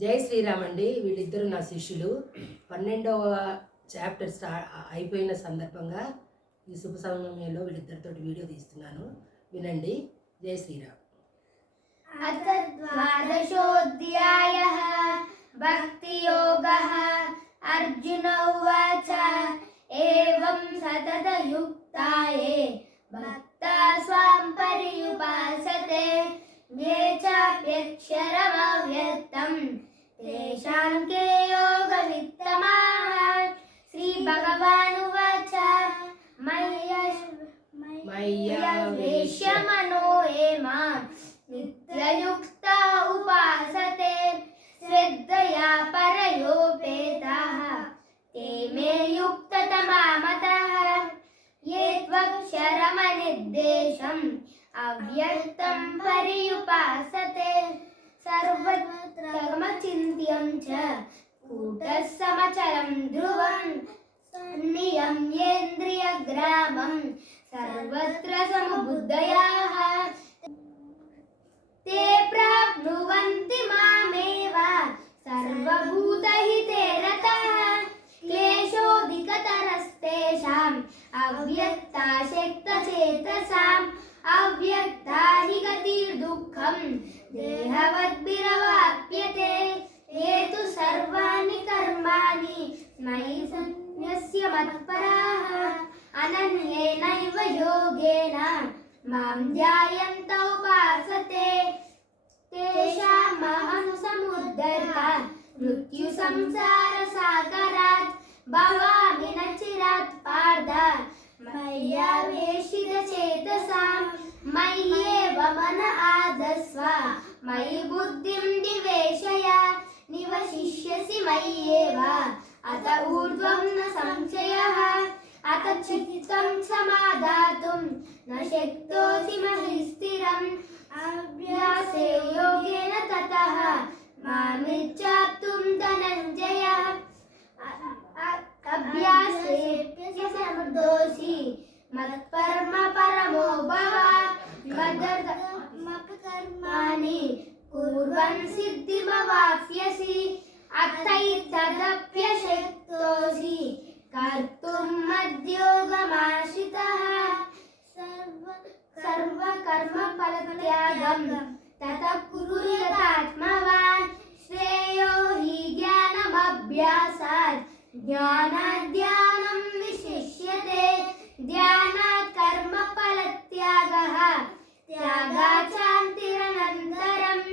జై శ్రీరామ్ అండి. వీళ్ళిద్దరు నా శిష్యులు. 12వ చాప్టర్ అయిపోయిన సందర్భంగా ఈ శుభ సమయంలో వీళ్ళిద్దరితో వీడియో తీస్తున్నాను, వినండి. జై శ్రీరామ్. అత ద్వాదశోऽధ్యాయః భక్తియోగః. అర్జున ఉవాచ ఏవం సతతయుక్తాయే భక్తా స్వాం పర్యుపాసతే ये चाप्यक्षरमव्यक्तं तेषां के योगवित्तमाः. श्रीभगवानुवाच मय्यावेश्य मनो ये मां नित्ययुक्ता उपासते श्रद्धया परयोपेताः ते मे युक्ततमा मतः. ये त्वक्षरमनिर्देशम् अव्यक्तं पर्युपासते सर्वत्रमचिन्त्यं च कूटः समचलं ध्रुवं नियम्येन्द्रियग्रामं सर्वत्र समबुद्धयाः ते प्राप्नुवन्ति मामेव सर्वभूतहिते रताः. क्लेशोऽधिकतरस्तेषाम् अव्यक्ताशक्तचेतसाम् अव्यक्ता हि गतिर्दुःखं देहवद्भिरवाप्यते. ये तु सर्वाणि कर्माणि मयि सन्न्यस्य मत्पराः अनन्येनैव योगेन मां ध्यायन्त उपासते तेषामहं समुद्धर्ता मृत्युसंसारसागरात् भवामि न चिरात् पार्थ मय्यावेशितचेतसां. मय्येव मन आदस्व मयि बुद्धिं निवेशय निवशिष्यसि मय्येव अत ऊर्ध्वं न संशयः. अत चित्तं समादातुं न शक्तोऽसि मयि स्थिरम् अभ्यासे योगेन ततः मामिच्छाप्तुं धनञ्जय. अभ्यासेऽप्यसमर्थोऽसि मत्कर्म परमो भव मत्कर्माणि कुर्वन् सिद्धिमवाप्स्यसि अथैतदप्यशक्तोऽसि कर्तुं मद्योगमाश्रितः. सर्वकर्मफलत्यागं ततः कुरु यथात्मवान्. श्रेयो हि ज्ञानमभ्यासात् ज्ञानाद् विशिष्यते. ध्यानात् कर्मफलत्यागः त्यागात् शान्तिरनन्तरम्.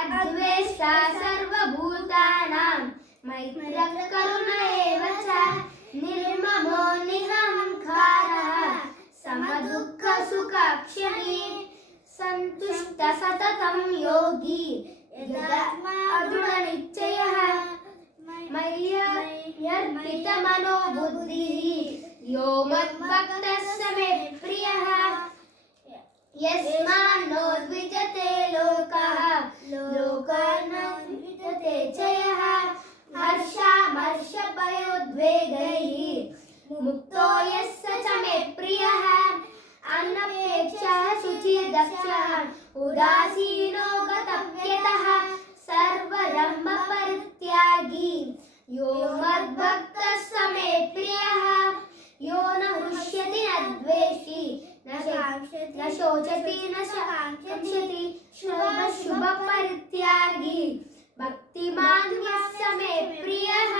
अद्वेष्टा सर्वभूतानां मैत्रः करुण एव च निर्ममो निरहङ्कारः समदुःखसुखक्षमी सन्तुष्टः सततं योगी यदात्मा दृढनिश्चयः. मय्यर्पितमनो बुद्धिः यो मद्भक्तः स मे प्रियः. यस्मान्नो द्विजते लोकः लोकान्नो च यः. हर्षामर्षभयोद्वेगैः मुक्तो यः स च मे प्रियः. अनपेक्षः शुचिर्दक्षः उदासीनो गतव्यतः. सर्वरम्भपरित्यागी यो मद्भक्तः स मे प्रियः. यो न हृष्यति न द्वेष्टि न शोचति न काङ्क्षति शुभपरित्यागी भक्तिमान् यः स मे प्रियः.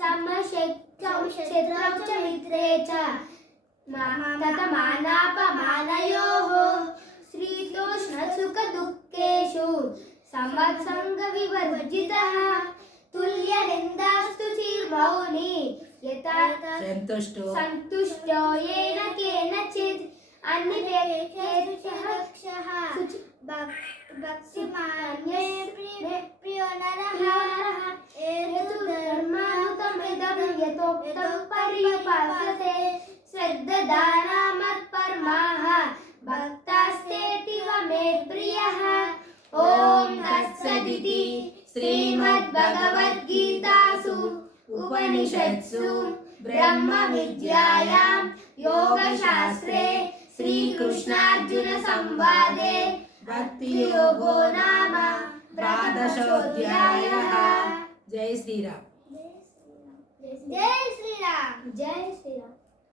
समशत्रौ च मित्रे च ततमानापमानयोः शीतोष्णसुखदुःखेषु समसङ्गविवर्जितः. तुल्यनिन्दास्तुतिर्मौनी यथा सन्तुष्टो येन केनचित् अन्यपेक्षः भक्तिमान्यो नरः. एतु धर्मानुतमिदं यथोक्तं पर्युपासते श्रद्धदाना मत्परमाः भक्तास्तेऽतीव मे प्रियः. ॐ तत्सदिति श्रीमद्भगवद्गीतासु उपनिषत्सु ब्रह्मविद्यायां योगशास्त्रे श्रीकृष्णार्जुन संवादे भक्तियोगो नाम द्वादशोऽध्यायः। జై శ్రీరామ్. జై